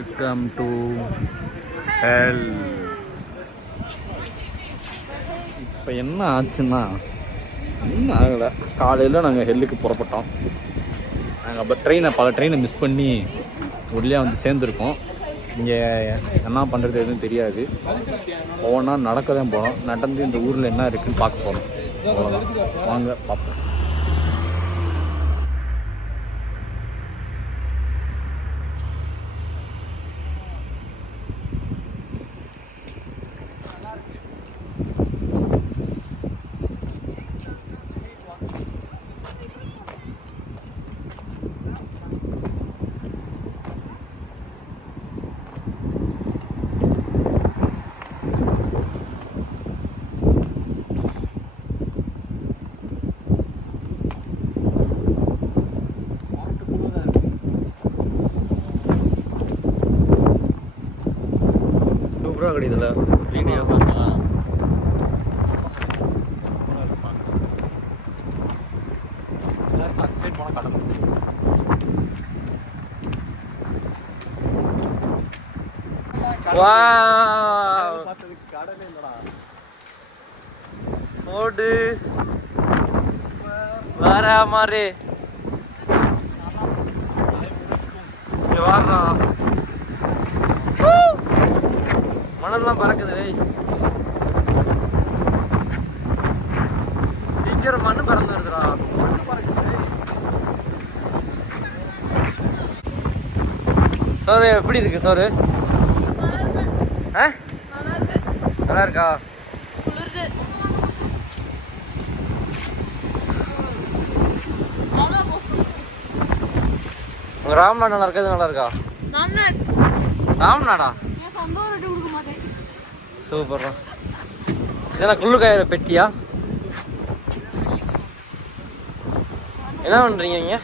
Welcome to hell. இப்போ என்ன ஆச்சுன்னா இன்னும் ஆகலை. காலையில் நாங்கள் ஹெல்லுக்கு புறப்பட்டோம். நாங்கள் அப்போ பல ட்ரெயினை மிஸ் பண்ணி உள்ளே வந்து சேர்ந்துருக்கோம். இங்கே என்ன பண்ணுறது எதுவும் தெரியாது. ஒவ்வொன்றா நடக்க தான் போகிறோம். நடந்து இந்த ஊரில் என்ன இருக்குதுன்னு பார்க்க போகிறோம். அவ்வளோதான், வாங்க பார்ப்போம். கிடையாதுல வீடியோ ஓடு வர மாதிரி வாங்க. மணல்லாம் பறக்குது. இங்க ஒரு மண்ணு பறந்து வருதுடா. சோறு எப்படி இருக்கு? சோறு நல்லா இருக்கா? உங்க ராம்நாடு நல்லா இருக்கா? இது நல்லா இருக்கா? ராம்நாடா சூப்பர்ரா. இதெல்லாம் குள்ளுக்காயிர பெட்டியா? என்ன பண்றீங்க நீங்க?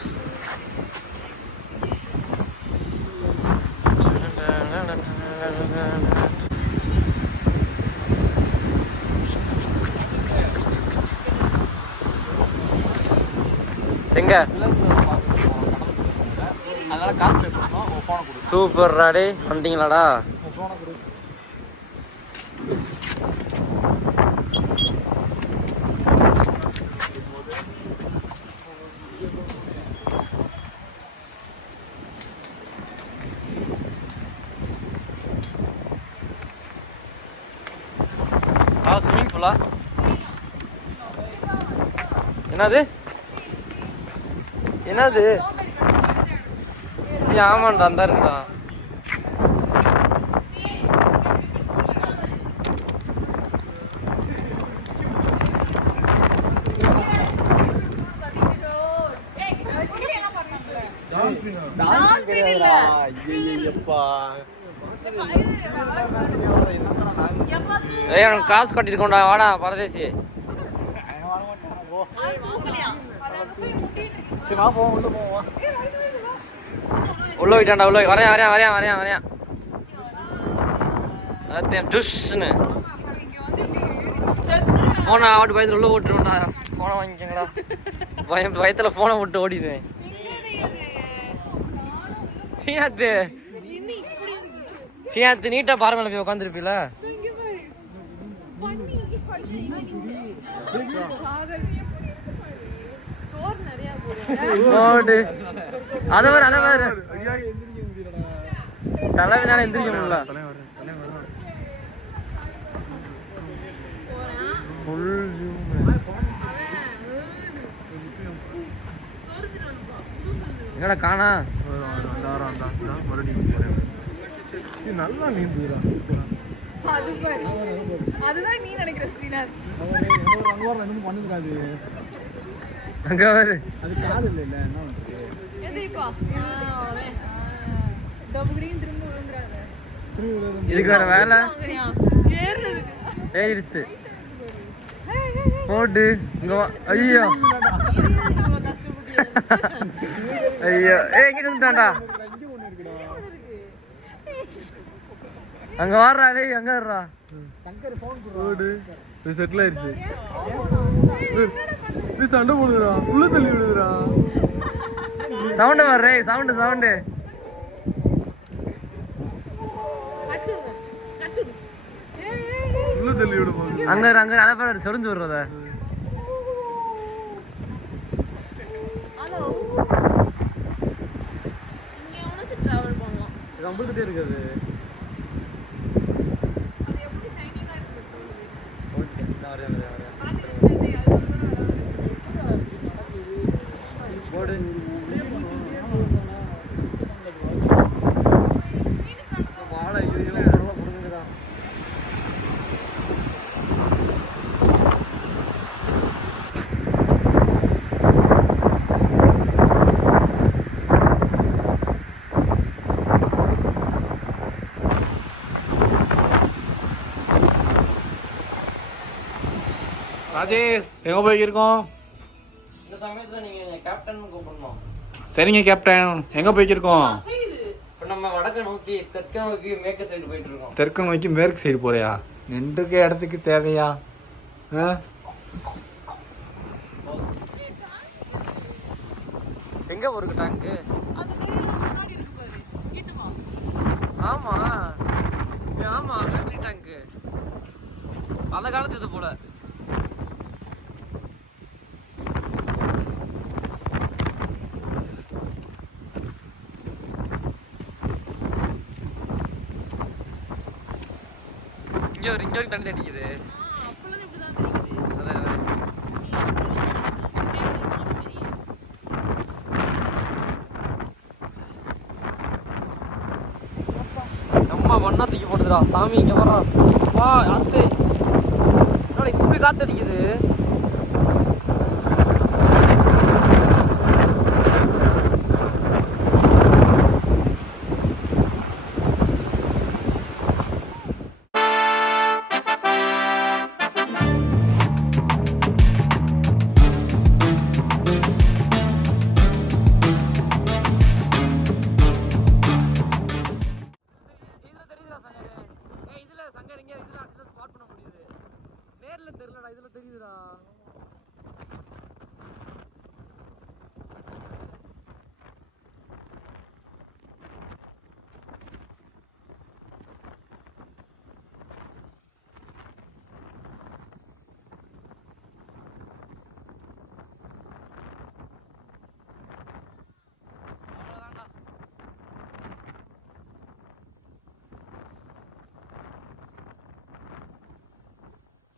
எங்க சூப்பர் ராடே வந்துட்டீங்களாடா? ஸ்விம்மிங் பூலா? என்னது என்னது? ஆமாண்டா, அந்த இருக்கா. காசு கட்டிருக்கோண்டா, வாடா பரதேசி. உள்ள போயிட்டான்டா, உள்ள வரையா வரையா வரையா வரையா வரையா. ஜுஷ்னு போனை ஆட்டு பயத்துல உள்ள ஓட்டுருவேன்டா. போனை வாங்கிக்கங்களா? பயத்துல போனை விட்டு ஓடிடுவேன். சீனாத்து சீனாத்து நீட்டா பாருங்க போய் உட்காந்துருப்பீல. அத வேற தலைவனால எந்திரிக்க முடியல. எங்கடா காணா? நல்லா நீந்துடா. அதுதான் நீ நினைக்கிற ஸ்ரீநாத். அங்க வரு. அது கால் இல்ல இல்ல என்ன வந்து எதுப்பா டபுள்கிரீன் திரும்ப விழுந்துறாத. இதுக்கு வேற வேலை ஏறிடுச்சு. போடு இங்க வா. ஐயோ ஐயோ எங்க வந்துட்டான்டா. அங்க வர்றா. டேய் அங்க வர்றா. சங்கர் ஃபோன் போடு. இது செட்டில் ஆயிடுச்சு. இது சண்டை போடுதுடா. உள்ள தள்ளி விடுதுடா. சவுண்ட் வர்றே. சவுண்ட் அங்க அங்க அதை பாரு சொரிஞ்சு விடுறத. கம்பளத்துட்டே இருக்காது. போடு வாழை புரிஞ்சுதான். ராஜேஷ் எங்க போய்க்கிருக்கோம்? இந்த சமயத்துல நீங்க கேப்டன் கூப்பிடணும். சரிங்க கேப்டன், எங்க போய்க்கிருக்கோம்? இப்போ நம்ம வடக்கு நோக்கி தெற்கு நோக்கி மேற்கு சைடு போயிட்டு இருக்கோம். தெற்கு நோக்கி மேற்கு சைடு போறியா? நின்றுக்க இடத்துக்கு தேவையா? எங்க ஒரு டேங்கு? ஆமா ஆமா மிலிட்டரி டேங்கு அந்த காலத்து இது போல. இங்க ஒரு தண்ணி தடிக்குது. அம்மா மண்ணா தூக்கி போடுதுடா சாமி. இங்க வர வா காத்து என்னோட இப்படி காத்தடிக்குது. தெரியலடா இதுல தெரியுதுடா.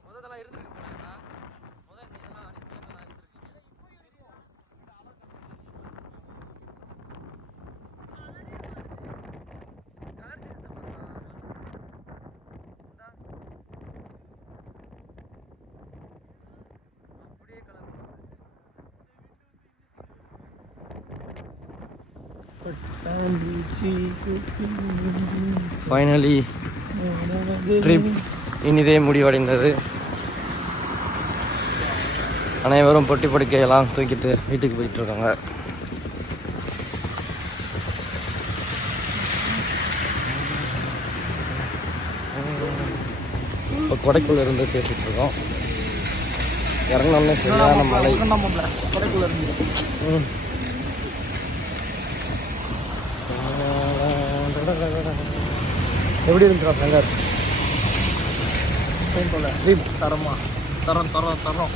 முதல்ல இருந்துருக்கு முதல்ல இந்த இதெல்லாம் ஃபைனலி ட்ரிப் இனிதே முடிவடைந்தது. அனைவரும் பொட்டி படுக்கையெல்லாம் தூக்கிட்டு வீட்டுக்கு போயிட்டு இருக்காங்க. இப்போ கொடைக்குள்ள இருந்து பேசிட்டு இருக்கோம். இறங்கினோம்னே சரியான மழை. கொடைக்குள்ள இருந்து எப்படி இருந்துச்சுடா சங்கர்? தரமா தரம்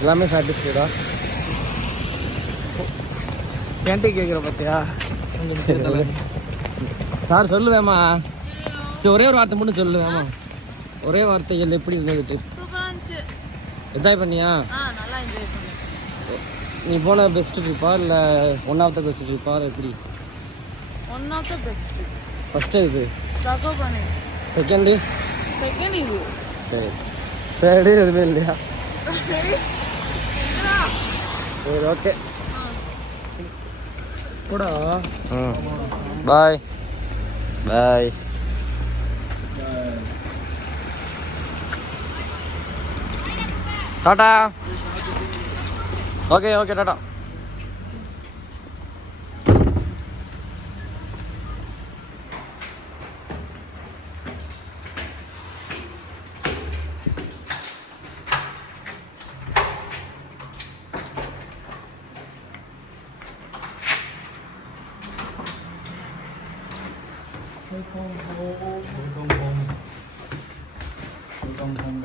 எல்லாமே சாட்டிஸ்ஃபைடா? கேன்டி கேட்குற பார்த்தியா? சார் சொல்லுவேம்மா. சரி ஒரே ஒரு வார்த்தை மட்டும் சொல்லுவேம்மா. ஒரே வார்த்தைகள் எப்படி இருந்தது? என்ஜாய் பண்ணியா? நீ போன பெஸ்ட் ட்ரிப்பா இல்லை ஒன் ஆஃப் த பெஸ்ட் ட்ரிப்பா எப்படி? One of the best. First இது, செகண்ட் இது, சரி தேர்டு எதுவுமே இல்லையா? சரி ஓகே கூட. Bye bye. Tata. Okay okay tata.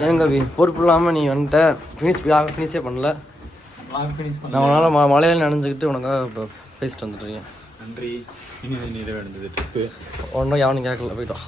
ஏங்க கவி பொறுப்பு இல்லாமல் நீ வந்துட்ட ஃபினிஷே பண்ணல. ஃபினிஷ் நான் உன்னால் மலையில நினைஞ்சுக்கிட்டு உனக்காக இப்போ பேசிட்டு வந்துட்டுருக்கேன். நன்றி. இனி நிறைவேறது ட்ரிப்பு ஒன்றும் யாவனும் கேட்கல போயிட்டோம்.